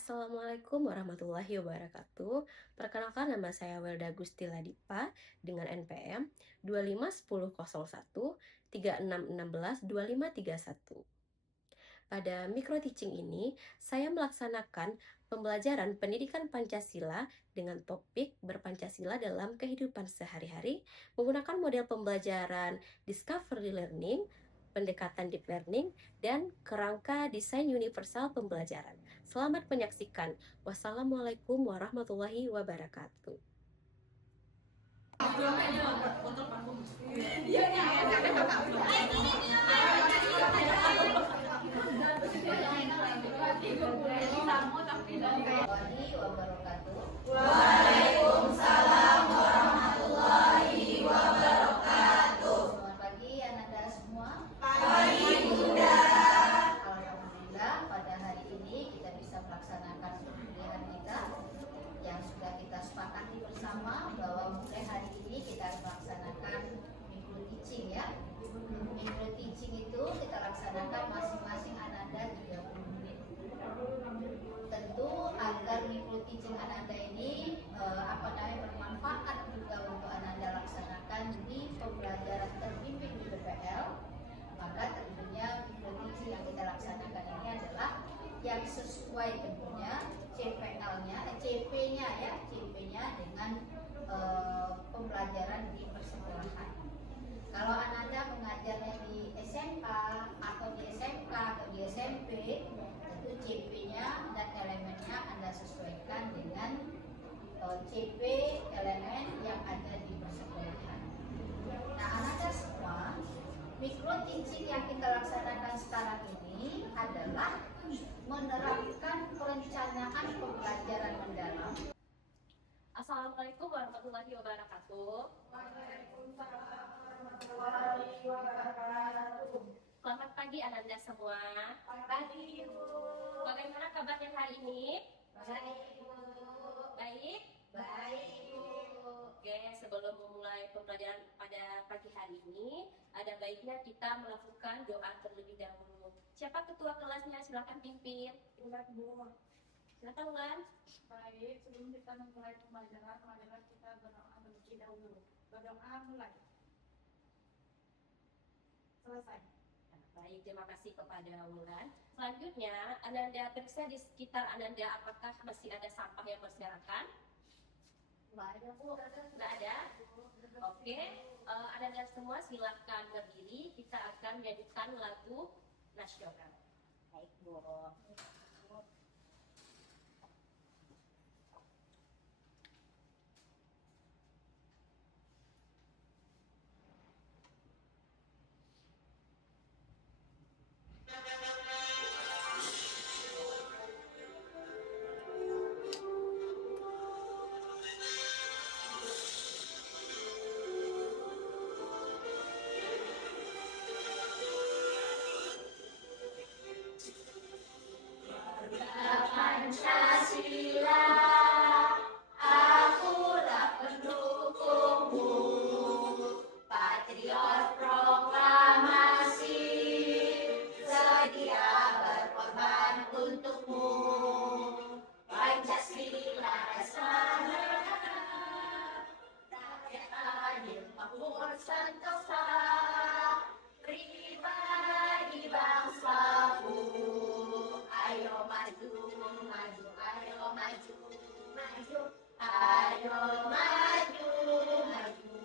Assalamualaikum warahmatullahi wabarakatuh. Perkenalkan nama saya Welda Gustila Dipa dengan NPM 251001 3616 2531. Pada micro teaching ini, saya melaksanakan pembelajaran pendidikan Pancasila dengan topik berpancasila dalam kehidupan sehari-hari menggunakan model pembelajaran Discovery Learning, pendekatan deep learning, dan kerangka desain universal pembelajaran. Selamat menyaksikan. Wassalamualaikum warahmatullahi wabarakatuh. Warahmatullahi wabarakatuh. Waalaikumsalam warahmatullahi wabarakatuh. Selamat pagi anak-anak semua. Pagi Bunda. Alhamdulillah pada hari ini kita bisa melaksanakan perkuliahan kita yang sudah kita sepakati bersama bahwa mulai hari ini kita melaksanakan micro teaching ya. Micro teaching itu kita laksanakan masing-masing anak-anak 30 menit. Tentu agar micro teaching Ananda ini bermanfaat juga untuk Ananda laksanakan di pembelajaran terbimbing di PPL, maka tentunya micro teaching yang kita laksanakan ini adalah yang sesuai tentunya CP-nya dengan pembelajaran di persekolahan. Kalau Ananda mengajarnya di SMA atau di SMK atau di SMP, tentu CP-nya dan elemennya Anda sesuaikan dengan CP elemen yang ada di persekolahan. Nah, Ananda semua, micro teaching yang kita laksanakan sekarang ini adalah menerapkan perencanaan pembelajaran mendalam. Assalamualaikum warahmatullahi wabarakatuh. Waalaikumsalam warahmatullahi wabarakatuh. Selamat pagi Ananda semua. Pagi Ibu. Bagaimana kabarnya hari ini? Baik Ibu. Baik? Baik Ibu. Oke, sebelum memulai pembelajaran pada pagi hari ini, ada baiknya kita melakukan doa terlebih dahulu. Siapa ketua kelasnya? Silakan pimpin. Bu. Silakan Ulan. Baik, sebelum kita memulai pembelajaran, marilah kita berdoa terlebih dahulu. Berdoa mulai. Selesai. Nah, baik, terima kasih kepada Ulan. Selanjutnya, Ananda periksa di sekitar Ananda apakah masih ada sampah yang berserakan? Nggak ada Bu. Nggak ada? Oke, Ananda semua silakan berdiri. Kita akan menyanyikan lagu nasional. Baik Bu. Pancasila, akulah pendukungmu, patriot proklamasi, sedia berkorban untukmu. Pancasila sana, rakyat adil makmur sentosa, pribadi bangsaku. Ayo maju, maju, ayo maju, maju, ayo maju, maju.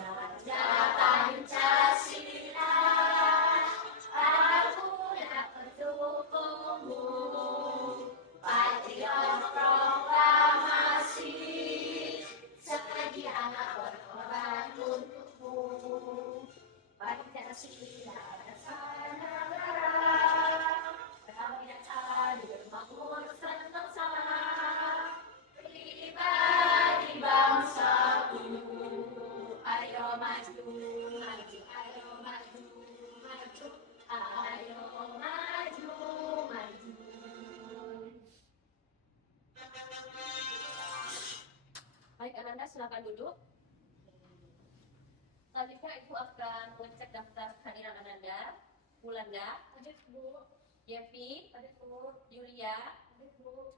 Raja Pancasila, akulah pendukungmu, patriot proklamasi. silakan duduk. Selanjutnya Ibu akan mengecek daftar kehadiran Ananda. Mulanda, Hadir Bu. Yevi, Hadir Bu. Yulia, Hadir Bu.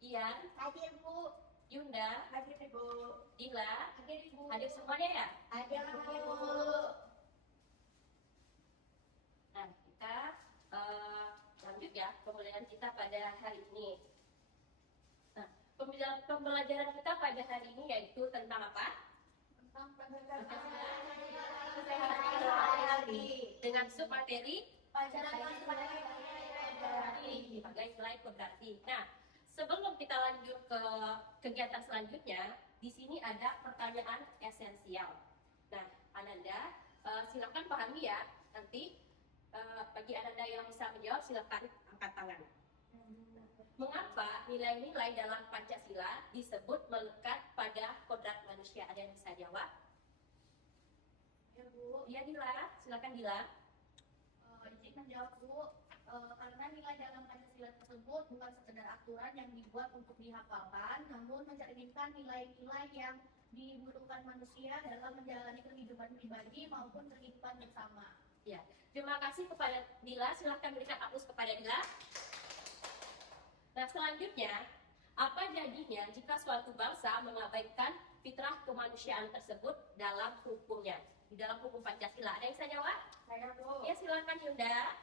Ian, Hadir Bu. Yunda, Hadir Bu. Dila, Hadir Bu. hadir semuanya ya? Hadir Bu. Nah, kita lanjut ya pembelajaran kita pada hari ini. Nah, pembelajaran kita pada hari ini yaitu tentang apa? Tentang pendidikan Dengan submateri pelajaran sebagai nilai berarti. Nah, sebelum kita lanjut ke kegiatan selanjutnya, di sini ada pertanyaan esensial. Nah, Ananda, silakan pahami ya. Nanti bagi Ananda yang bisa menjawab, silakan angkat tangan. Mengapa nilai-nilai dalam Pancasila disebut melekat pada kodrat manusia? Ada yang bisa jawab? Ya Bu. Iya, Dila. Silakan Dila. Izin menjawab Bu. Karena nilai dalam Pancasila tersebut bukan sekedar aturan yang dibuat untuk dihafalkan, namun mencerminkan nilai-nilai yang dibutuhkan manusia dalam menjalani kehidupan pribadi maupun kehidupan bersama. Ya, terima kasih kepada Dila. Silakan berikan aplaus kepada Dila. Nah, selanjutnya, apa jadinya jika suatu bangsa mengabaikan fitrah kemanusiaan tersebut dalam hukumnya, di dalam hukum Pancasila? Ada yang bisa jawab? Saya Bu. Ya, silakan Yunda.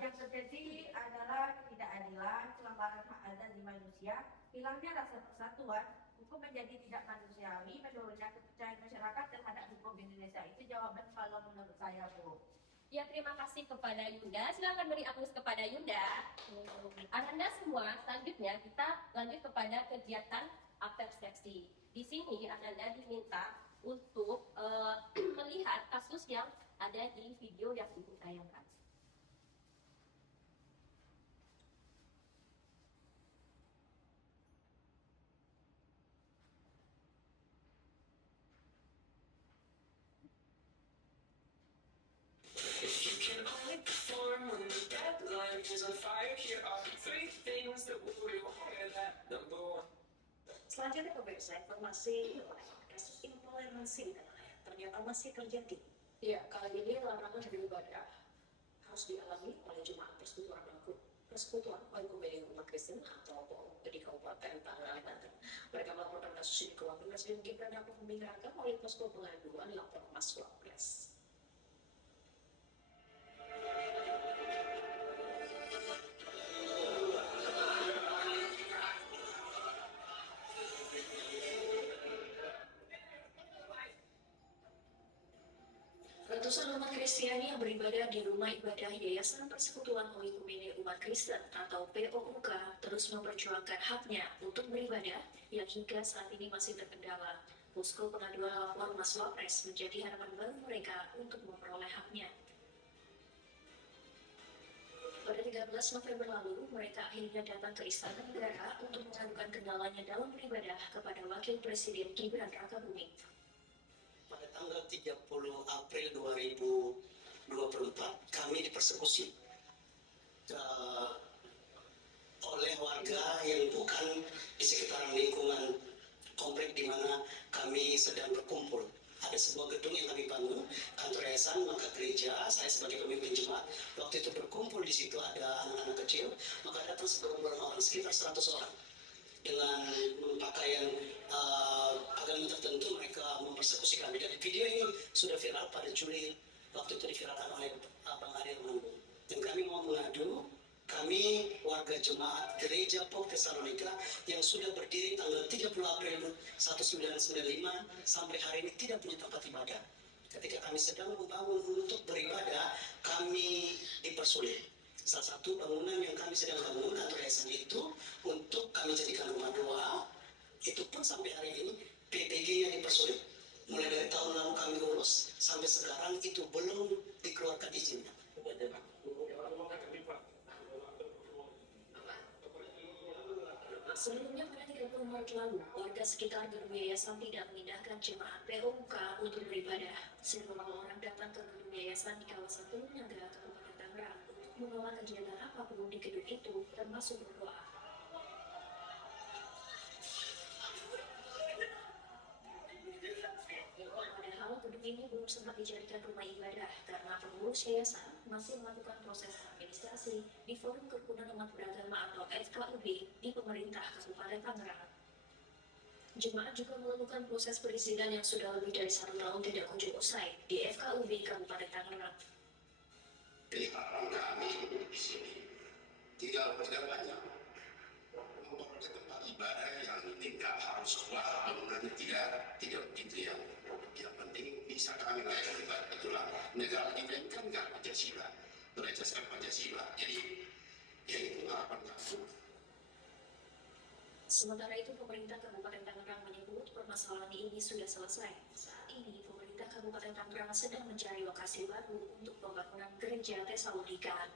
Yang terjadi adalah ketidakadilan, pelanggaran hak asasi manusia, hilangnya rasa persatuan, hukum menjadi tidak manusiawi, menurunnya kepercayaan masyarakat terhadap hukum Indonesia. Itu jawaban kalau menurut saya, Bu. Ya, terima kasih kepada Yunda. Silakan beri aplaus kepada Yunda. Ananda semua, selanjutnya kita lanjut kepada kegiatan persepsi. Di sini Ananda diminta untuk melihat kasus yang ada di video yang Ibu tayangkan. If you can only perform when the deadline is on fire, here are 3 things that will require that. Number 1. Selanjutnya pemirsa, informasi kasus intoleransi di tanah air ternyata masih terjadi. Ya, kali ini larangan beribadah harus dialami oleh jemaat persekutuan Oikumene Umat Kristen atau POUK di Kabupaten Tangerang, Banten. Mereka melaporkan kasus ini ke Wakil Presiden Gibran Raka Buming Raka oleh posko pengaduan lapor Mas Wapres. Ratusan umat Kristiani yang beribadah di rumah ibadah Yayasan Persekutuan Oikumene Umat Kristen atau POUK terus memperjuangkan haknya untuk beribadah yang hingga saat ini masih terkendala. Posko pengaduan lapor Mas Wapres menjadi harapan baru mereka untuk memperoleh haknya. Pada 13 November lalu, mereka akhirnya datang ke Istana Negara untuk mengadukan kendalanya dalam beribadah kepada Wakil Presiden Gibran Raka Buming. Pada tanggal 30 April 2024 kami dipersekusi oleh warga yang bukan di sekitaran lingkungan komplek di mana kami sedang berkumpul. Ada sebuah gedung yang kami bangun, kantor yayasan, maka gereja, saya sebagai pemimpin jemaat, waktu itu berkumpul di situ ada anak-anak kecil, maka datang segerombolan orang, sekitar 100 orang. Dengan pakaian agama tertentu mereka mempersekusi kami. Dan video ini sudah viral pada Juli, waktu itu diviralkan oleh Bang Ariel Manggung. Dan kami mau mengadu, kami warga jemaat gereja POUK Tesalonika yang sudah berdiri tanggal 30 April 1995 sampai hari ini tidak punya tempat ibadah. Ketika kami sedang membangun untuk beribadah, kami dipersulit. Salah satu bangunan yang kami sedang bangun kantor yayasan itu untuk kami jadikan rumah doa, itu pun sampai hari ini PPG-nya dipersulit. Mulai dari tahun lalu kami urus sampai sekarang itu belum dikeluarkan izinnya. Sebelumnya pada 30 Maret lalu, warga sekitar gedung yayasan tidak mengindahkan jemaat POUK untuk beribadah. Seberapa orang datang ke gedung yayasan di kawasan Teluk Naga, Kabupaten Tangerang, menolak kegiatan apapun di gedung itu, termasuk berdoa. ini belum sempat dijadikan rumah ibadah karena pengurus yayasan masih melakukan proses administrasi di Forum Kerukunan Umat Beragama atau FKUB di pemerintah Kabupaten Tangerang. Jemaat juga melakukan proses perizinan yang sudah lebih dari 1 tahun tidak kunjung usai di FKUB Kabupaten Tangerang. Jadi harapan kami di sini tidak banyak membawa ke tempat ibadah yang tidak harus keluar bangunannya tidak begitu ya. Yang penting bisa kami lakukan ibadah. Itulah negara kita ini kan nggak Pancasila, berdasarkan Pancasila. Jadi ya itu harapan kami. Sementara itu, pemerintah Kabupaten Tangerang menyebut permasalahan ini sudah selesai. Saat ini, pemerintah Kabupaten Tangerang sedang mencari lokasi baru untuk pembangunan gereja Tesalonika.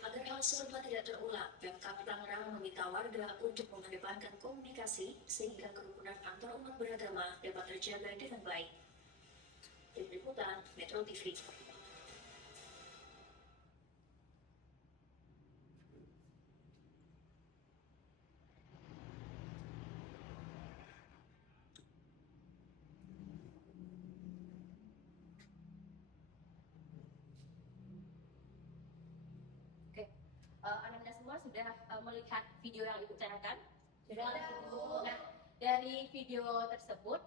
Agar hal serupa tidak terulang, Pemkab Tangerang meminta warga untuk mengedepankan komunikasi sehingga kerukunan antar umat beragama dapat terjaga dengan baik. Tim Liputan Metro TV. Anda semua sudah melihat video yang Ibu tayangkan? Sudah. Nah, dari video tersebut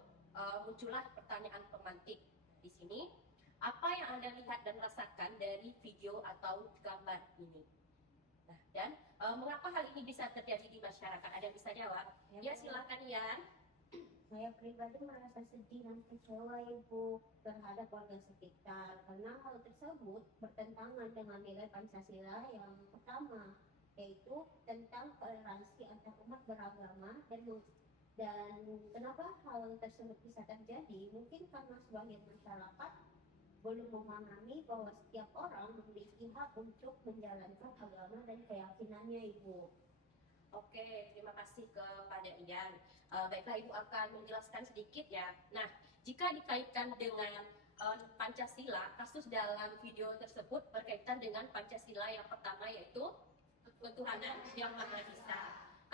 muncullah pertanyaan pemantik di sini. Apa yang Anda lihat dan rasakan dari video atau gambar ini? Nah, dan mengapa hal ini bisa terjadi di masyarakat? Ada yang bisa jawab? Ya, silakan Yan. Saya pribadi merasa sedih dan kecewa Ibu terhadap warga sekitar karena hal tersebut bertentangan dengan nilai Pancasila yang pertama, yaitu tentang toleransi antar umat beragama dan kenapa hal tersebut bisa terjadi? Mungkin karena sebagian masyarakat belum memahami bahwa setiap orang memiliki hak untuk menjalankan agama dan keyakinannya Ibu. Oke, terima kasih kepada Ian. Baiklah, Ibu akan menjelaskan sedikit ya. Nah, jika dikaitkan dengan Pancasila, kasus dalam video tersebut berkaitan dengan Pancasila yang pertama yaitu ketuhanan yang Maha Esa.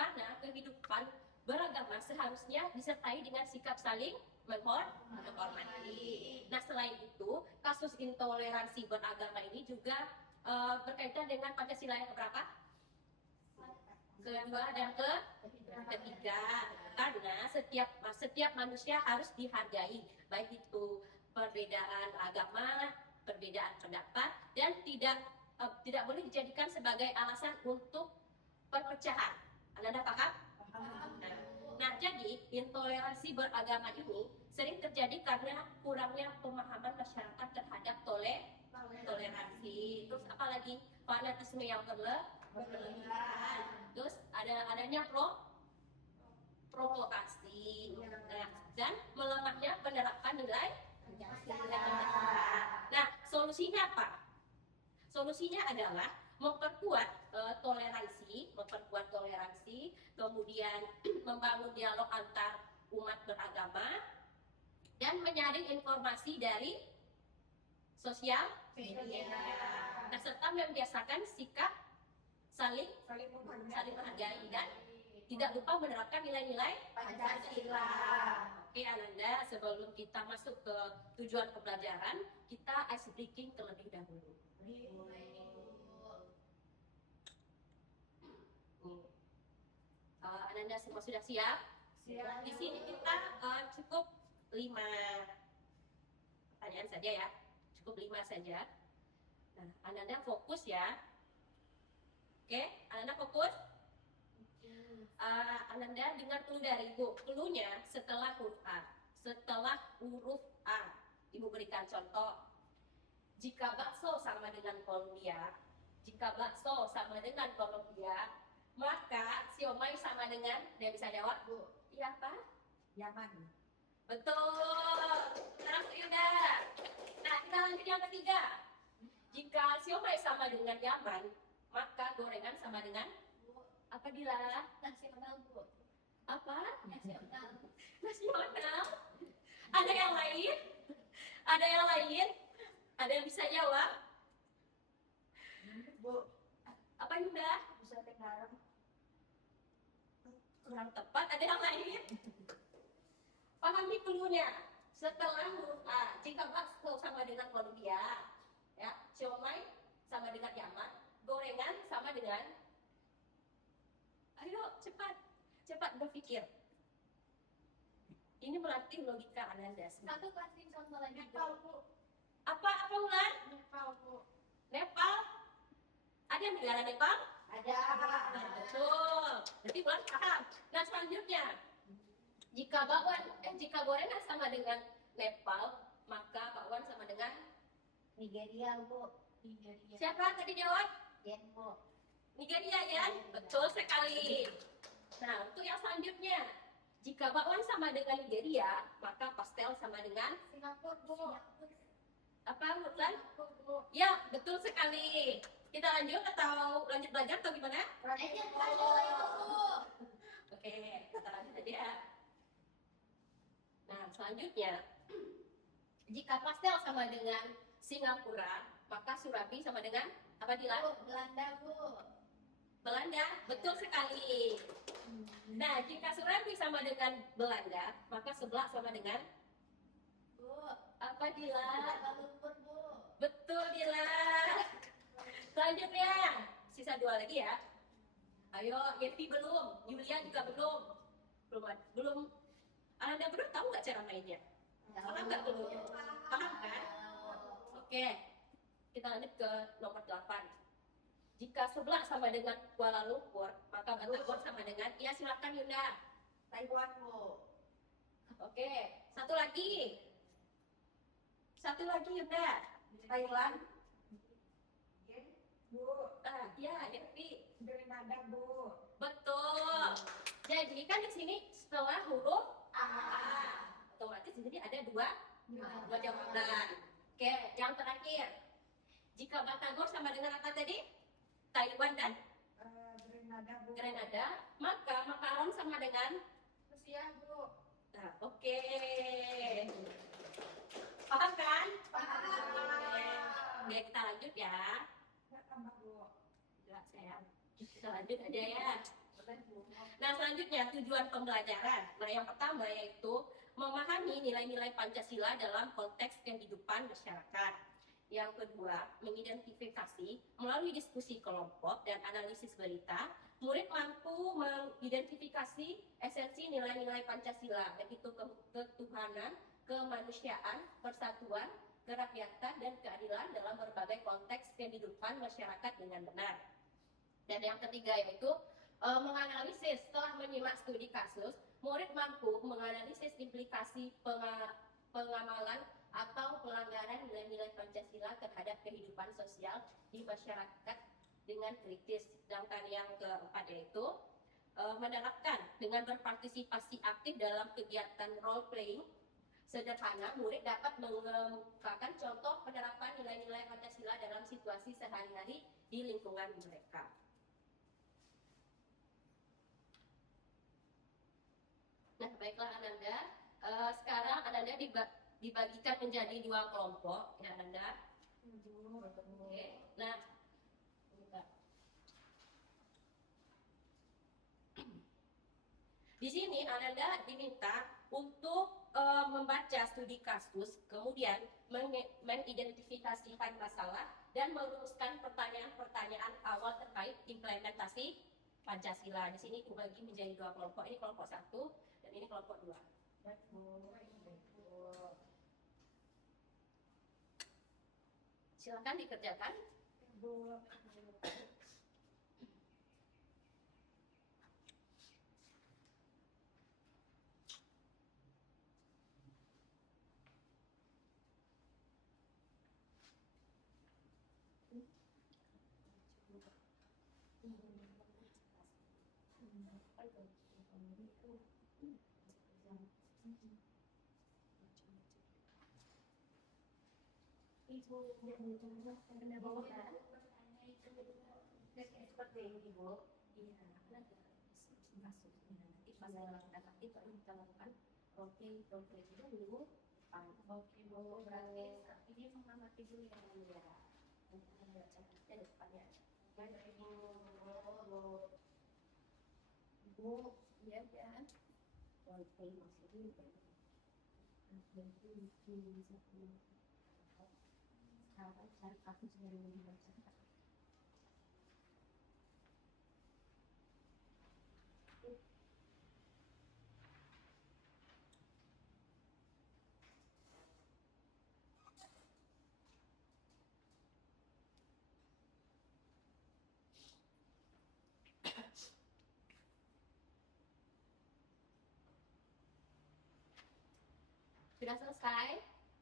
Karena kehidupan beragama seharusnya disertai dengan sikap saling menghormati. Nah, selain itu, kasus intoleransi beragama ini juga berkaitan dengan Pancasila yang keberapa? Kedua dan ketiga, karena setiap manusia harus dihargai, baik itu perbedaan agama, perbedaan pendapat, dan tidak boleh dijadikan sebagai alasan untuk perpecahan. Anda paham? Nah, jadi intoleransi beragama ini sering terjadi karena kurangnya pemahaman masyarakat terhadap toleransi. Terus apalagi fanatisme yang berlebihan. Terus adanya provokasi, dan melemahnya penerapan nilai Pancasila. Nah, solusinya apa? Solusinya adalah memperkuat toleransi, kemudian membangun dialog antar umat beragama, dan menyaring informasi dari sosial media. Nah, serta membiasakan sikap saling menghargai dan tidak lupa menerapkan nilai-nilai Pancasila. Oke, Ananda, sebelum kita masuk ke tujuan pembelajaran, kita ice breaking terlebih dahulu. Ananda semua sudah siap? Siap. Di sini kita cukup 5 pertanyaan saja ya. Cukup 5 saja. Nah, Ananda fokus ya. Oke, Ananda fokus. Ananda dengar clue dari Ibu. Cluenya setelah huruf A. Setelah huruf A, Ibu berikan contoh. Jika bakso sama dengan Kolombia, Jika bakso sama dengan Kolombia, maka siomay sama dengan, dia bisa jawab? Bu, Iya apa? Yaman. Betul. Sekarang Bu Yuda. Nah, kita lanjut yang ketiga. Jika siomay sama dengan Yaman, maka gorengan sama dengan apa Dila? Nasional, Bu. Apa? Nasional. Nasional. Ada yang lain? Ada yang lain? Ada yang bisa jawab? Bu, Apa Yuda? Nusa Tenggara. Kurang tepat. Ada yang lain? Pahami cluenya. Setelah huruf A, jika bakso sama dengan Kolombia, ya, siomay sama dengan Yaman, gorengan sama dengan, ayo cepat, cepat berpikir. Ini melatih logika Ananda. Satu kasih contoh lagi, Nepal, Bu. Apa Ulan? Nepal, Bu. Nepal? Ada yang negara Nepal? Ada. Betul. Berarti Ulan paham. Nah selanjutnya, jika gorengan sama dengan Nepal, maka bakwan sama dengan Nigeria, Bu. Nigeria. siapa tadi jawab? Yen, Bu. Nigeria ya? Betul sekali. Nah untuk yang selanjutnya, jika bakwan sama dengan Nigeria, maka pastel sama dengan Singapura, Bu. apa Ulan? Singapura, Bu. Ya betul sekali. Kita lanjut atau lanjut belajar atau gimana? Lanjut itu, Bu. Oke, kita lanjut aja. Nah, selanjutnya, jika pastel sama dengan Singapura, maka Surabi sama dengan apa Dila? Belanda, Bu. Belanda, betul sekali. Nah, jika Surabi sama dengan Belanda, maka sebelah sama dengan Bu. apa Dila? Kuala Lumpur, Bu. Betul Dila. Selanjutnya, sisa 2 lagi ya. Ayo, Yevi belum, Yulia juga belum. Anda berdua tahu nggak cara mainnya? Paham nggak dulunya? Paham kan? Oke, kita lanjut ke nomor 8. Jika sebelah sama dengan Kuala Lumpur, maka Batagor sama dengan, ya silakan Yunda. Taiwan, Bu. Oke, satu lagi Yunda. Thailand. Bu. Ya, Yevi. Grenada, Bu. Betul. Jadi kan di sini setelah huruf A, otomatis di sini ada dua jawaban. Oke, yang terakhir. Jika Batagor sama dengan apa tadi? Taiwan dan Grenada, Bu. Grenada, maka makaron sama dengan Rusia, Bu. nah, oke. Paham kan? Oke, kita lanjut ya. Tambah, Bu. Enggak, sayang. Kita lanjut aja ya. Nah, selanjutnya tujuan pembelajaran. Nah, yang pertama yaitu memahami nilai-nilai Pancasila dalam konteks kehidupan masyarakat. Yang kedua, mengidentifikasi melalui diskusi kelompok dan analisis berita, murid mampu mengidentifikasi esensi nilai-nilai Pancasila, yaitu ketuhanan, kemanusiaan, persatuan, kerakyatan, dan keadilan dalam berbagai konteks kehidupan masyarakat dengan benar. Dan yang ketiga yaitu menganalisis. Setelah menyimak studi kasus, murid mampu menganalisis implikasi pengamalan atau pelanggaran nilai-nilai Pancasila terhadap kehidupan sosial di masyarakat dengan kritis. Sedangkan yang keempat yaitu menerapkan dengan berpartisipasi aktif dalam kegiatan role playing sederhana, murid dapat mengemukakan contoh penerapan nilai-nilai Pancasila dalam situasi sehari-hari di lingkungan mereka. Nah, baiklah Ananda, sekarang Ananda dibagikan menjadi 2 kelompok, ya Ananda. Oke, nah, di sini Ananda diminta untuk membaca studi kasus, kemudian mengidentifikasikan masalah dan merumuskan pertanyaan-pertanyaan awal terkait implementasi Pancasila. Di sini dibagi menjadi 2 kelompok. Ini kelompok 1 dan ini kelompok 2. Silakan dikerjakan. Ibu seperti ini Bu. Iya, nanti pas datang itu kita lakukan roti itu dulu. Oke Bu, berarti ini mengamati dulu ya. Ya depan ya. Baik Ibu, ya kan? Roti masih dulu. Sekarang cari kasus yang lebih baca. Sudah selesai?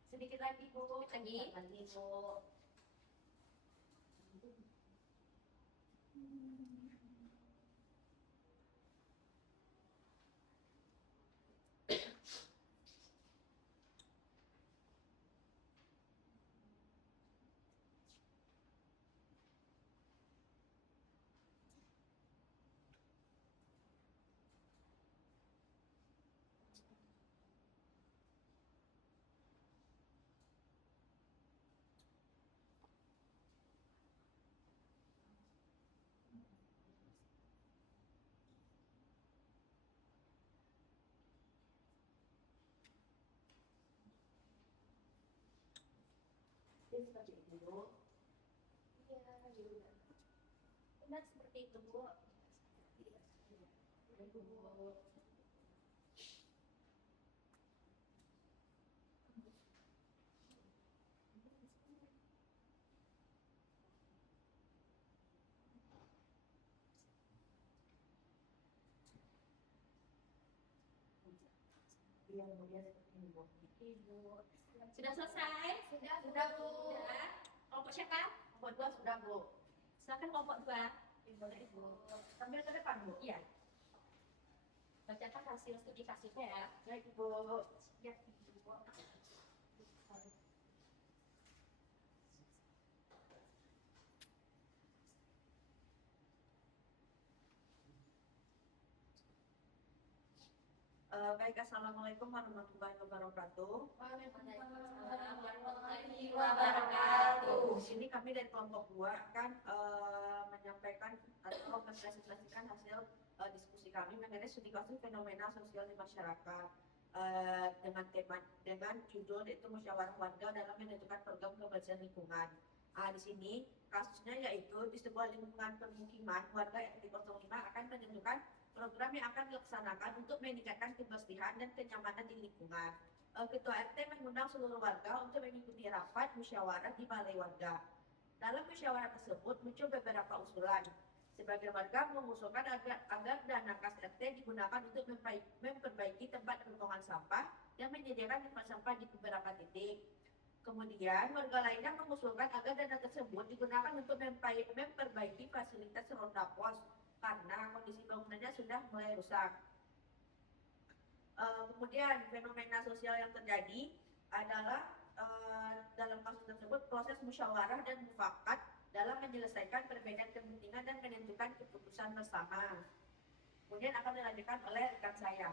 Sedikit lagi Bu, Lagi? Bu. Ini seperti itu Bu. Iya, benar seperti itu Bu. Yang mulia seperti ini Bu. Ibu. Sudah selesai? Sudah Bu. Sudah. Kelompok siapa? Kelompok 2 sudah Bu. Silakan kelompok 2. Boleh Ibu. Sambil ke depan Bu. Iya. Bacakan hasil studi kasusnya ya. Baik Ibu. Ya, Ibu. Baik, Assalamualaikum warahmatullahi wabarakatuh. Waalaikumsalam warahmatullahi wabarakatuh. Di sini kami dari kelompok 2 akan menyampaikan atau mempresentasikan hasil diskusi kami mengenai studi kasus fenomena sosial di masyarakat dengan judul yaitu musyawarah warga dalam menentukan program kebersihan lingkungan. Di sini kasusnya yaitu di sebuah lingkungan permukiman warga RT 05 akan menentukan program yang akan dilaksanakan untuk meningkatkan kebersihan dan kenyamanan di lingkungan. Ketua RT mengundang seluruh warga untuk mengikuti rapat musyawarah di balai warga. Dalam musyawarah tersebut muncul beberapa usulan. Sebagian warga mengusulkan agar dana kas RT digunakan untuk memperbaiki tempat pembuangan sampah dan menyediakan tempat sampah di beberapa titik. Kemudian warga lainnya mengusulkan agar dana tersebut digunakan untuk memperbaiki fasilitas ronda pos karena kondisi bangunannya sudah mulai rusak. Kemudian fenomena sosial yang terjadi adalah dalam kasus tersebut proses musyawarah dan mufakat dalam menyelesaikan perbedaan kepentingan dan menentukan keputusan bersama. Kemudian akan dilanjutkan oleh rekan saya.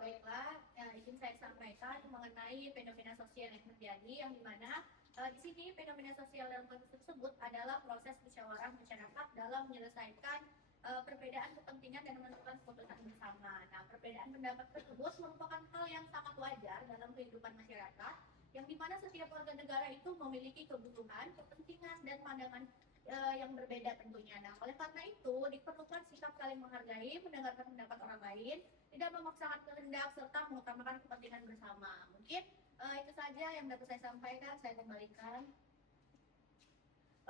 Baiklah, izin saya sampaikan mengenai fenomena sosial yang terjadi, yang dimana di sini fenomena sosial dalam kasus tersebut adalah proses musyawarah masyarakat dalam menyelesaikan perbedaan kepentingan dan menentukan keputusan bersama. Nah, perbedaan pendapat tersebut merupakan hal yang sangat wajar dalam kehidupan masyarakat, yang dimana setiap warga negara itu memiliki kebutuhan, kepentingan, dan pandangan yang berbeda tentunya. Nah, oleh karena itu diperlukan sikap saling menghargai, mendengarkan pendapat orang lain, tidak memaksakan kehendak serta mengutamakan kepentingan bersama. Mungkin itu saja yang dapat saya sampaikan. Saya kembalikan.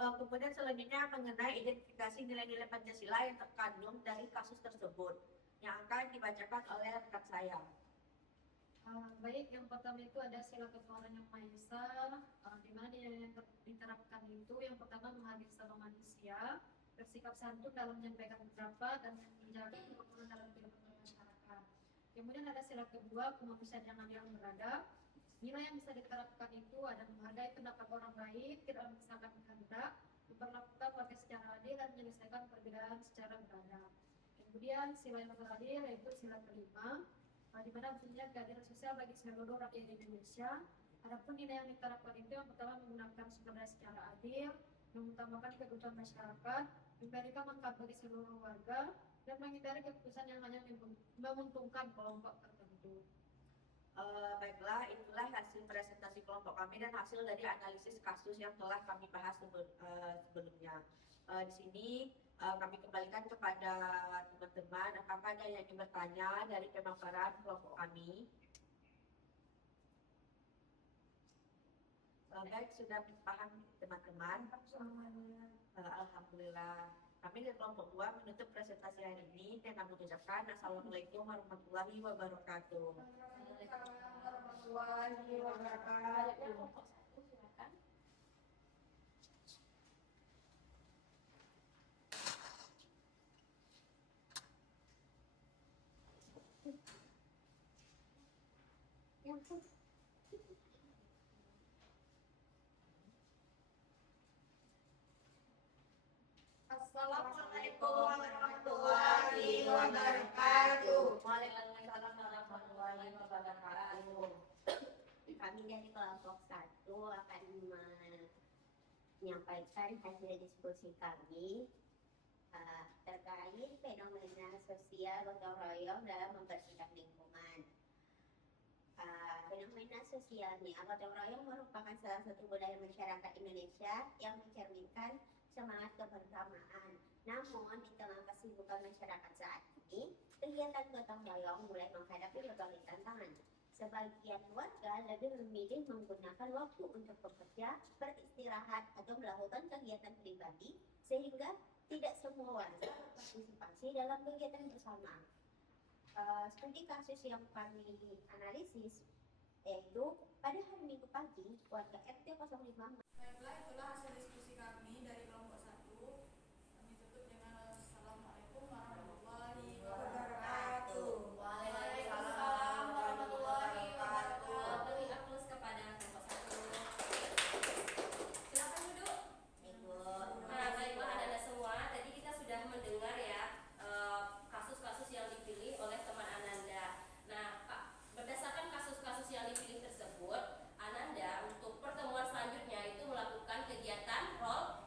Kemudian selanjutnya mengenai identifikasi nilai-nilai Pancasila yang terkandung dari kasus tersebut yang akan dibacakan oleh rekan saya. Baik, yang pertama itu ada sila ketuhanan yang Maha Esa, di mana yang diterapkan itu yang pertama menghargai sesama manusia, bersikap santun dalam menyampaikan pendapat dan menjaga kerukunan dalam kehidupan masyarakat. Kemudian ada sila kedua, kemanusiaan yang adil dan beradab, Nilai yang bisa diterapkan itu ada menghargai pendapat orang lain, tidak memaksakan kehendak, memperlakukan warga secara adil dan menyelesaikan perbedaan secara beradab. Kemudian sila yang terakhir yaitu sila kelima, di mana bunyinya keadilan sosial bagi seluruh rakyat Indonesia. Adapun nilai yang diterapkan itu yang pertama menggunakan sumber daya secara adil, mengutamakan kebutuhan masyarakat, memberikan manfaat bagi seluruh warga, dan menghindari keputusan yang hanya menguntungkan kelompok tertentu. Baiklah, inilah hasil presentasi kelompok kami dan hasil dari analisis kasus yang telah kami bahas sebelumnya. Di sini kami kembalikan kepada teman-teman, apakah ada yang ingin bertanya dari pemaparan kelompok kami? Baik, sudah paham teman-teman? Alhamdulillah. Kami dari kelompok 2 menutup presentasi hari ini dengan mengucapkan Assalamualaikum warahmatullahi wabarakatuh. Waalaikumsalam warahmatullahi wabarakatuh. Assalamualaikum warahmatullahi wabarakatuh. Waalaikumsalam warahmatullahi wabarakatuh. Kami dari kelompok 1 akan menyampaikan hasil diskusi kami terkait fenomena sosial gotong royong dalam membersihkan lingkungan. Fenomena sosialnya gotong royong merupakan salah satu budaya masyarakat Indonesia yang mencerminkan semangat kebersamaan. Namun di tengah kesibukan masyarakat saat ini, kegiatan gotong royong mulai menghadapi berbagai tantangan. Sebagian warga lebih memilih menggunakan waktu untuk bekerja, beristirahat, atau melakukan kegiatan pribadi, sehingga tidak semua warga berpartisipasi dalam kegiatan bersama. Studi kasus yang kami analisis yaitu pada hari Minggu pagi, warga RT 05. Baiklah, itulah hasil diskusi kami dari kelompok 1. Kami tutup dengan Assalamualaikum warahmatullahi wabarakatuh. Waalaikumsalam warahmatullahi wabarakatuh. Beri aplaus kepada kelompok 1. Silakan duduk. Nah, baiklah anak-anak semua, tadi kita sudah mendengar ya kasus-kasus yang dipilih oleh teman Ananda. Nah, berdasarkan kasus-kasus yang dipilih tersebut, Ananda untuk pertemuan selanjutnya itu melakukan kegiatan role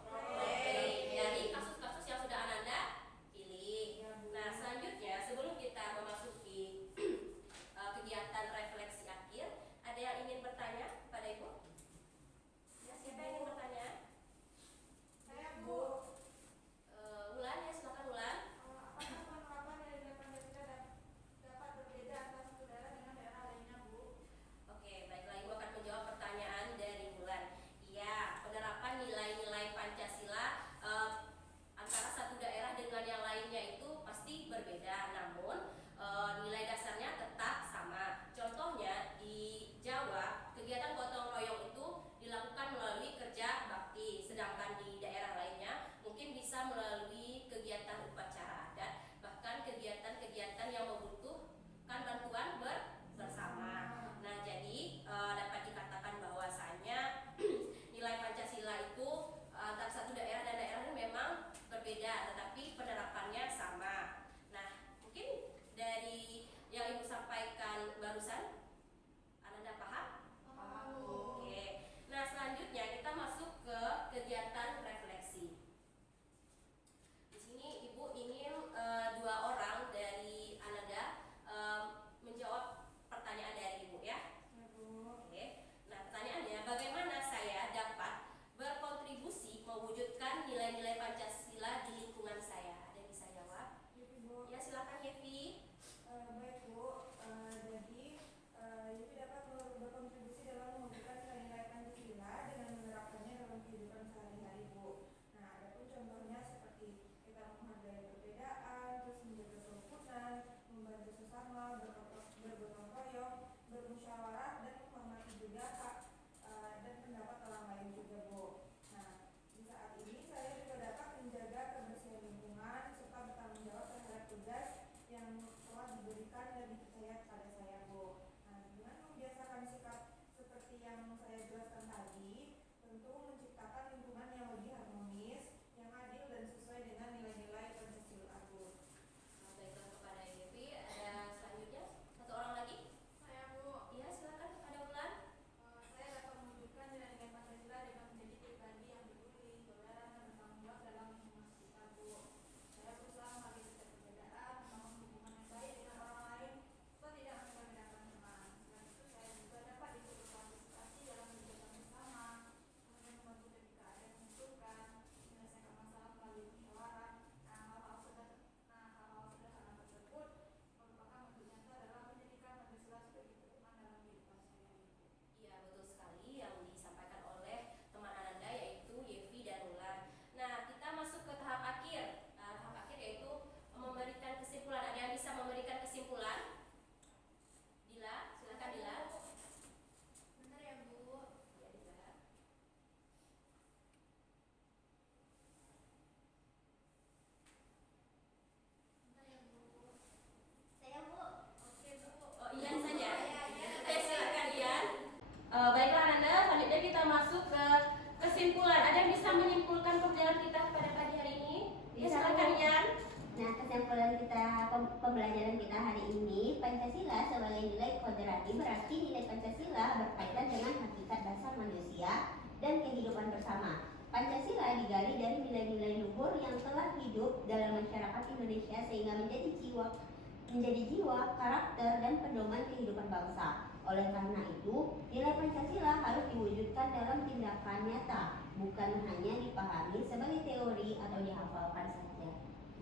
pembelajaran kita hari ini, Pancasila sebagai nilai kodrati berarti nilai Pancasila berkaitan dengan hakikat dasar manusia dan kehidupan bersama. Pancasila digali dari nilai-nilai luhur yang telah hidup dalam masyarakat Indonesia sehingga menjadi jiwa, karakter, dan pedoman kehidupan bangsa. Oleh karena itu, nilai Pancasila harus diwujudkan dalam tindakan nyata, bukan hanya dipahami sebagai teori atau dihafalkan saja.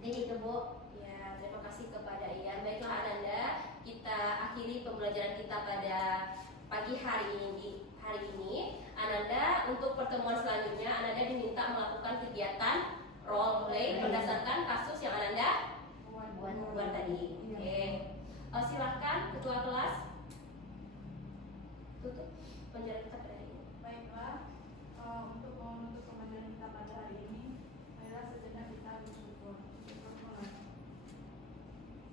Jadi itu Bu. Ya, terima kasih kepada Ian. Baiklah Ananda, kita akhiri pembelajaran kita pada pagi hari ini. Ananda, untuk pertemuan selanjutnya, Ananda diminta melakukan kegiatan role play berdasarkan kasus yang Ananda buat tadi. Oke. Silakan Ketua kelas tutup pembelajaran kita pada hari ini. Baiklah, untuk menutup pembelajaran kita pada hari ini, marilah sejenak kita bersyukur.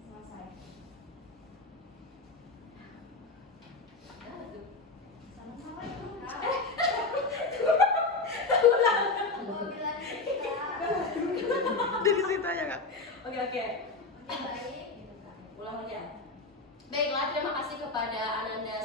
Selesai. Sama-sama itu. Dari situ aja Kak. Oke. Baik. Ulang aja. Baiklah, terima kasih kepada Ananda